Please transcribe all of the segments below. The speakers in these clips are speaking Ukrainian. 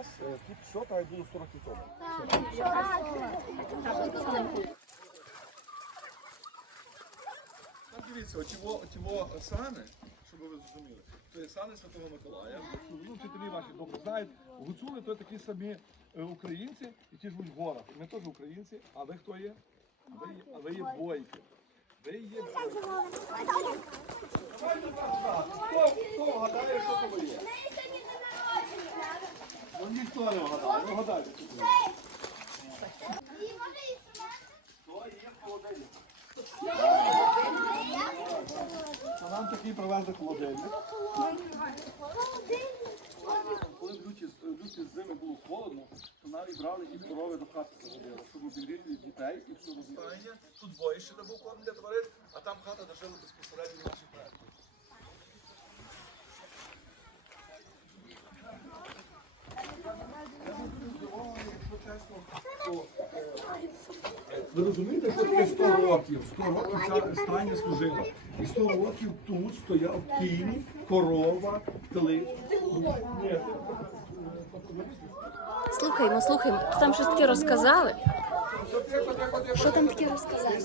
нас е, тут все так було 100 років тому. Дивіться, отіво, отіво сани, щоб ви зрозуміли, то є сани Святого Миколая. Ну, вчителі ваші добре знають. Гуцули то такі самі е, українці, які живуть в горах. Ми теж українці, а ви хто є, а ви є бойки. Ви є бойки. Хто, хто вгадає, що то ви є? Ну, ніхто не вгадає, ну. Холодильник. А нам такий привезли холодильник. Коли в люті зими було холодно, то навіть брали і корови до хати заводили, щоб обігріти дітей і все робили. Стайня, тут боїще, де був корм для тварин, а там хата, де жили безпосередньо наші предки. Ви розумієте, що таке 100 років? 100 років ця стайня служила. І 100 років тут стояв кінь, корова. Ні, Слухаймо, слухаймо. Там щось таке розказали. Що там таке розказали?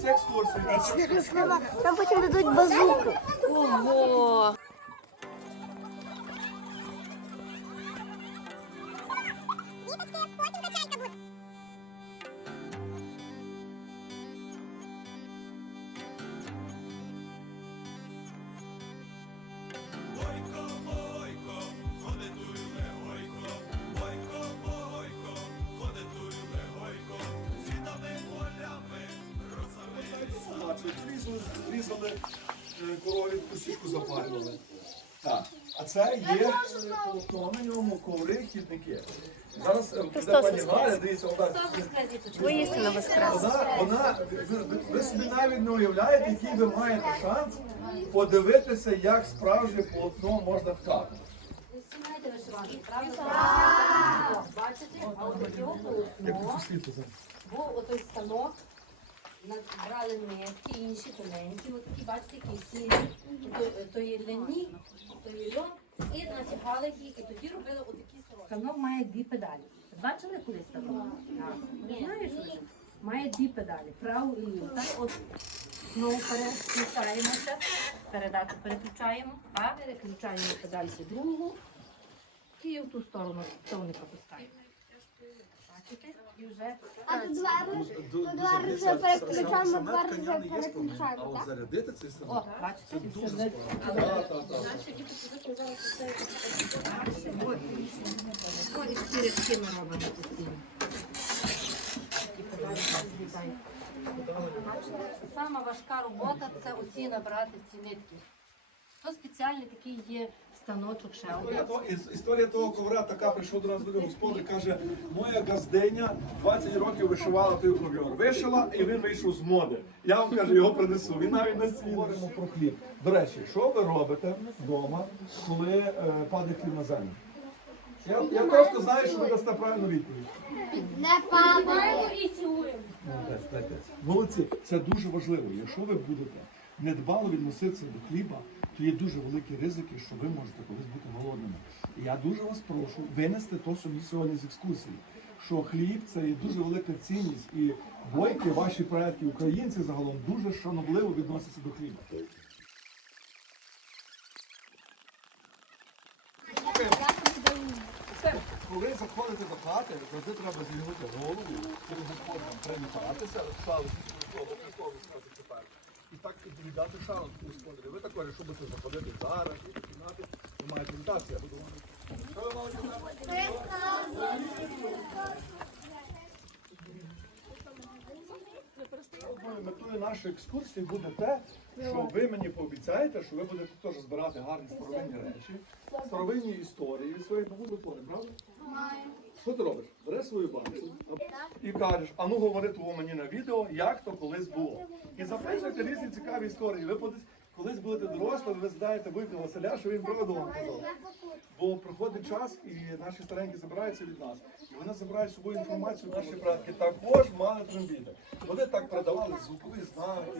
розгрива. Нам потім дадуть базуку. Ого! Різали, різали е, корові кусічку запалювали. Так. А це є полотно на ньому коври, хідники. Зараз е, пані Галя, дивіться, отак. Воістину воскрес. Вона, вона, ви, ви- ви собі навіть не уявляєте, який ви маєте шанс подивитися, як справжнє полотно можна ткати. Бачите? А от такі полотно, був отой станок, брали нитки, інші тоненькі, от бачите, які сірі, то, то є ляні, то є льон, і натягали їх, і тоді робили отакі сорочки. Станок має дві педалі. Бачили колись станок? Так. Не знаєш вже? Має дві педалі, праву і ліву. Так, от знову переключаємося, передачу переключаємо, а переключаємо педалі в другу, і в ту сторону човника пускаємо. Бачите? І вже А тут два тут два рази переключаємо, два рази А переключаємо, от так? зарядити цей О, станок, бачите, і все. так, так, так. Ось чотири схеми робимо постійно. І подалі злітають. Бачите, Сама важка робота це оці набрати ці нитки. То спеціальний такий є станочок ще Історія один. того, іс- історія того ковра така прийшов до нас один господар, каже, моя газдиня 20 років вишивала той ковер. Вишила і він вийшов з моди. Я вам кажу, його принесу. Він навіть на свій. Говоримо про хліб. До речі, що ви робите вдома, коли е, падає хліб на землю? Я, я просто знаю, що ви дасте правильну відповідь. Не падає. Молодець, молодець. Молодці, це дуже важливо. Якщо ви будете недбало відноситися до хліба, то є дуже великі ризики, що ви можете колись бути голодними. І я дуже вас прошу винести то собі сьогодні з екскурсії, що хліб це є дуже велика цінність, і бойки, ваші предки, українці загалом дуже шанобливо відносяться до хліба. Коли заходите до хати, завжди треба зігнути голову, перед господом привітатися, ставити слово Христову сказати тепер. І так віддати шанс господарю. Ви також, якщо будете заходити зараз, і кімнати, ви маєте вітатися, я буду вам. Метою нашої екскурсії буде те, що ви мені пообіцяєте, що ви будете теж збирати гарні старовинні речі, старовинні історії від своїх бабуль пори, правда? Що ти робиш? Береш свою банку і кажеш, а ну говори того мені на відео, як то колись було. І записуйте різні цікаві історії. Ви колись будете дорослими, ви знаєте вуйка Василя, що він правду вам казав. Бо проходить час, і наші старенькі забираються від нас. І вони забирають з собою інформацію. Наші братки також мали трембіти. Вони так передавали звукові знаки,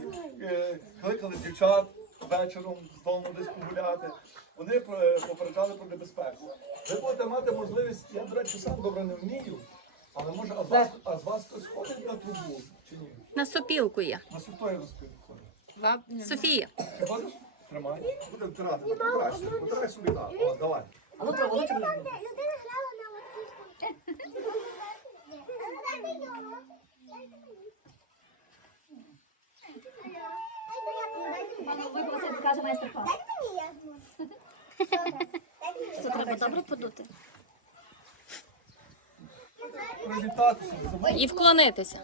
е, кликали дівчат. вечором здолно десь погуляти. Вони е, попереджали про небезпеку. Ви будете мати можливість, я, до речі, сам добре не вмію, але може, а з вас, а з вас хтось ходить на трубу чи ні? На сопілку є. На розпив ходить. Софія. Ти ходиш? Тримай. Буде втирати. Ну, Потирай собі, так. О, давай. А ну треба, ну треба. Людина грала на оцю Вибрався, покаже майстер-клас. Це треба добре подути. Привітатися. І вклонитися.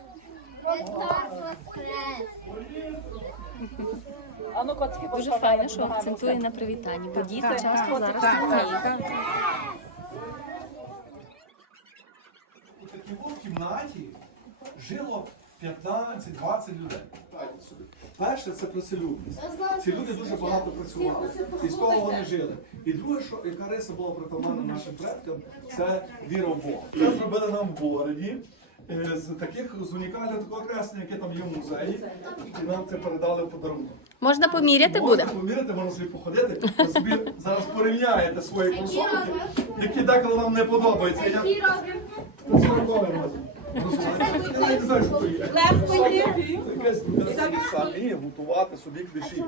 Дуже файно, що акцентує на привітанні, бо діти часто зараз не вміють. У такій кімнаті жило 15-20 людей. Перше це працелюбність. Ці люди дуже багато працювали. І з того вони жили. І друге, що яка риса була притаманна нашим предкам, це віра в Бога. Це зробили нам в городі. е, З таких з унікального такого креслення, яке там є в музеї, і нам це передали в подарунок. Можна поміряти буде? Можна поміряти, можна собі походити, ви собі зараз порівняєте свої консолики, які деколи вам не подобаються. Робимо? Це сорокове можна. Я не знаю, що то є. Легко є. Якесь самі готувати собі кліші.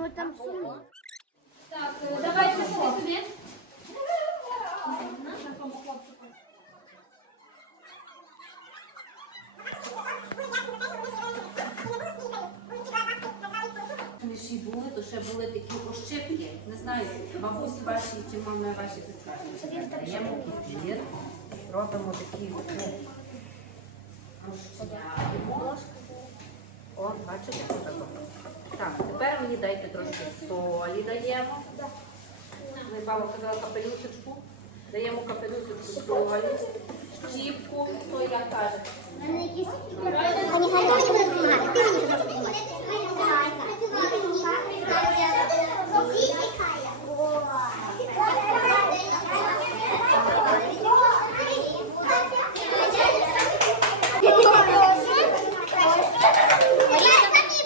Давайте сюди. Міші були, то ще були такі ощипки. Не знаю, бабусі ваші чи мами ваші кефір, робимо такі розчиняємо. О, бачите, отако. Так, тепер мені дайте трошки солі даємо. Ми баба казала капелюсочку. Даємо капелюсочку солі, щіпку, хто як каже. Пані Галя, ти мені будеш допомагати. Ти мені будеш допомагати.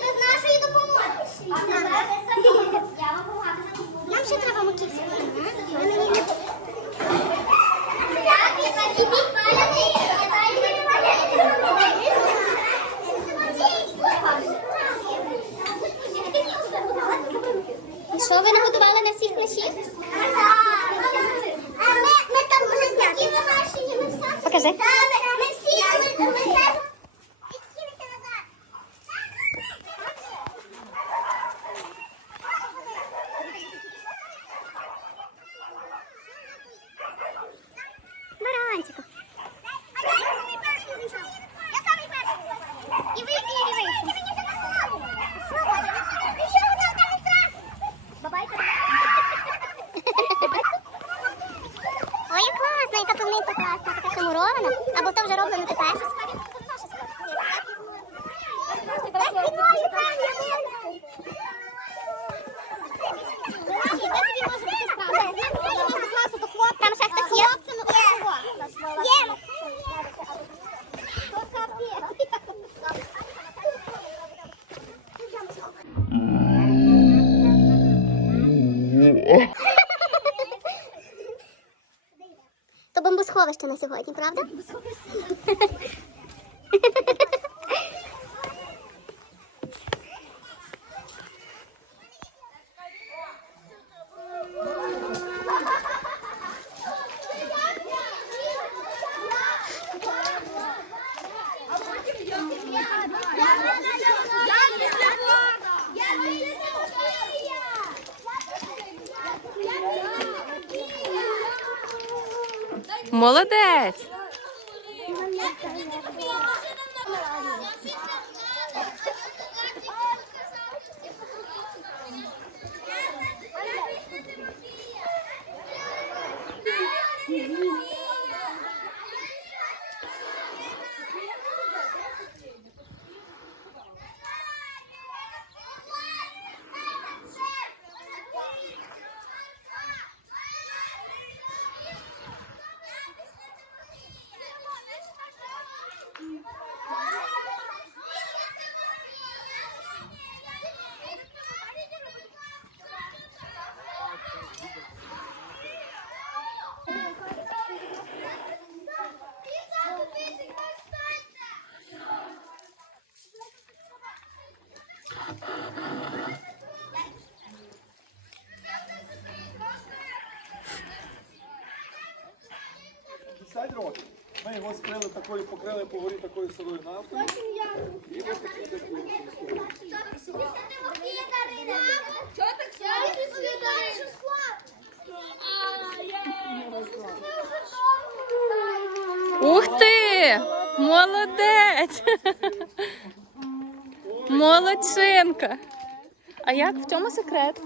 без нашої допомоги. Нам ще треба маківці. Що ви наготували на всіх клашів? Ми там вже зняли. Покажи. Ми всі, ми ми все. Відкинься назад. Баранчику. А я самий перший зайшов. Я самий перший зайшов. І ви, і ви. Ти мені записали. Що ви? Ти що ви там там страх? Бабайка. Ой, як класно, яка полуниця класна, така що мурована. Або то вже роблено тепер. Там ще хтось є? Є. То бомбосховище на сьогодні, правда? Молодець! Скрили такою, покрили по горі такою сирою нафтою. І ви такі такі. Чого так? Ух ти! Молодець! Молодчинка! А як в чому секрет?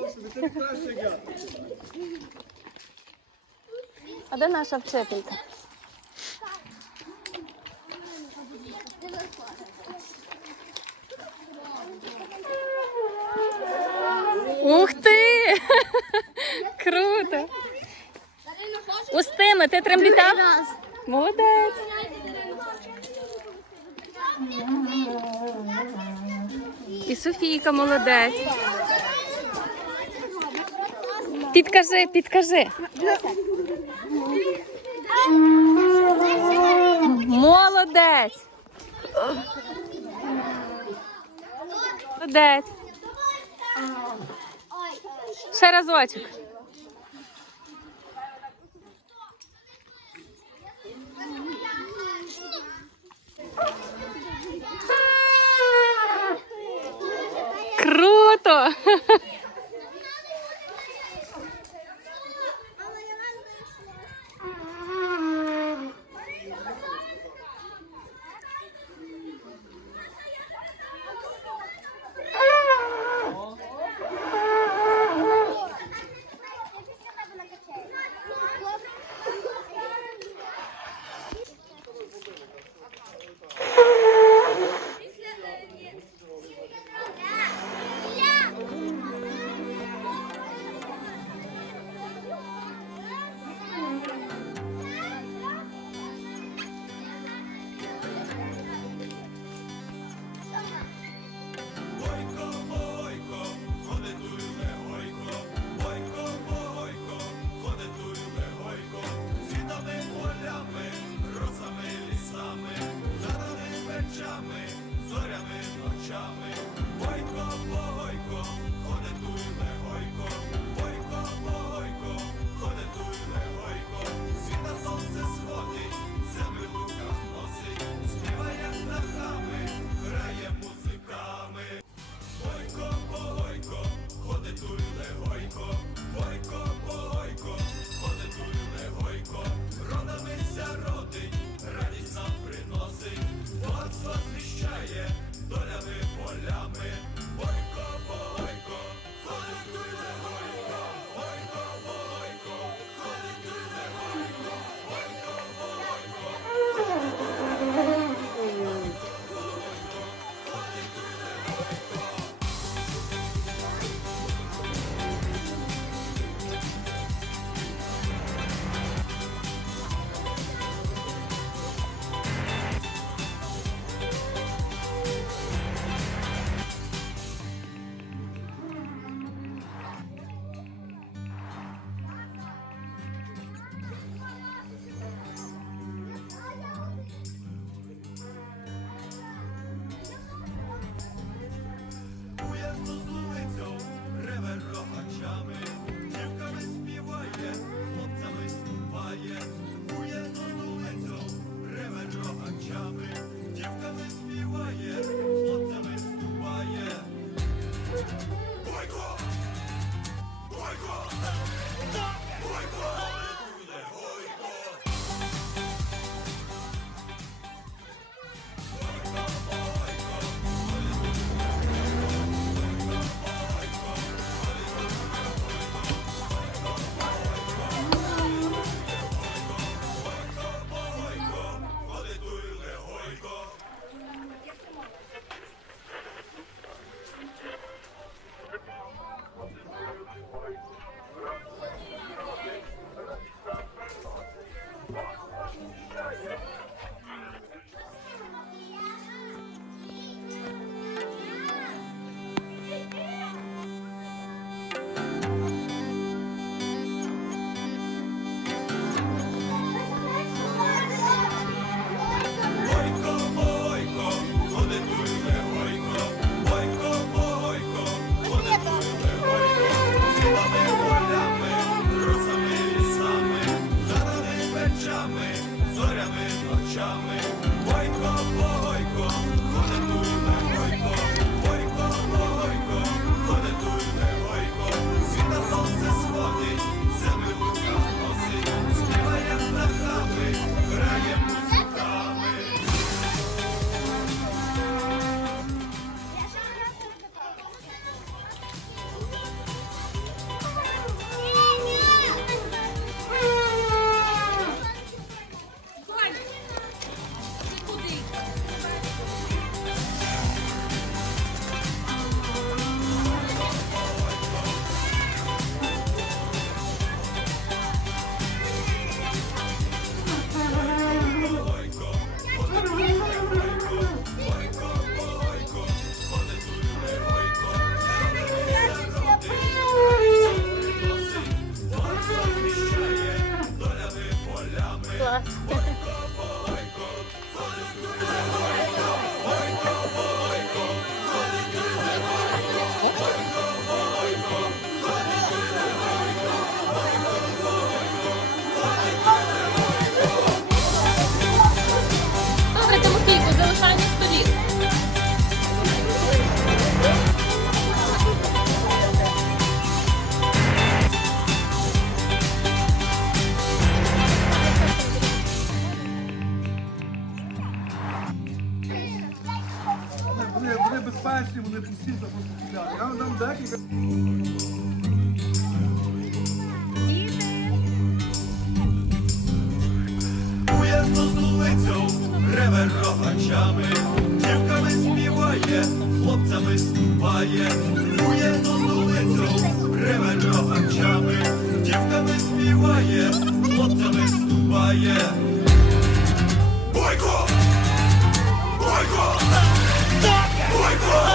О, собі ти краще я. А де наша вчителька? Ух ти! Круто! Устими, ти трембітав? Молодець! І Софійка молодець. Підкажи, підкажи. Молодець. Молодець. Ще разочок. Круто! пізно поступляти. Я вам дам декілька. Реве рогачами, дівками співає, хлопцями ступає, Рує зозулицю, реве рогачами, дівками співає, хлопцями ступає. Бойко! Бойко! Бойко!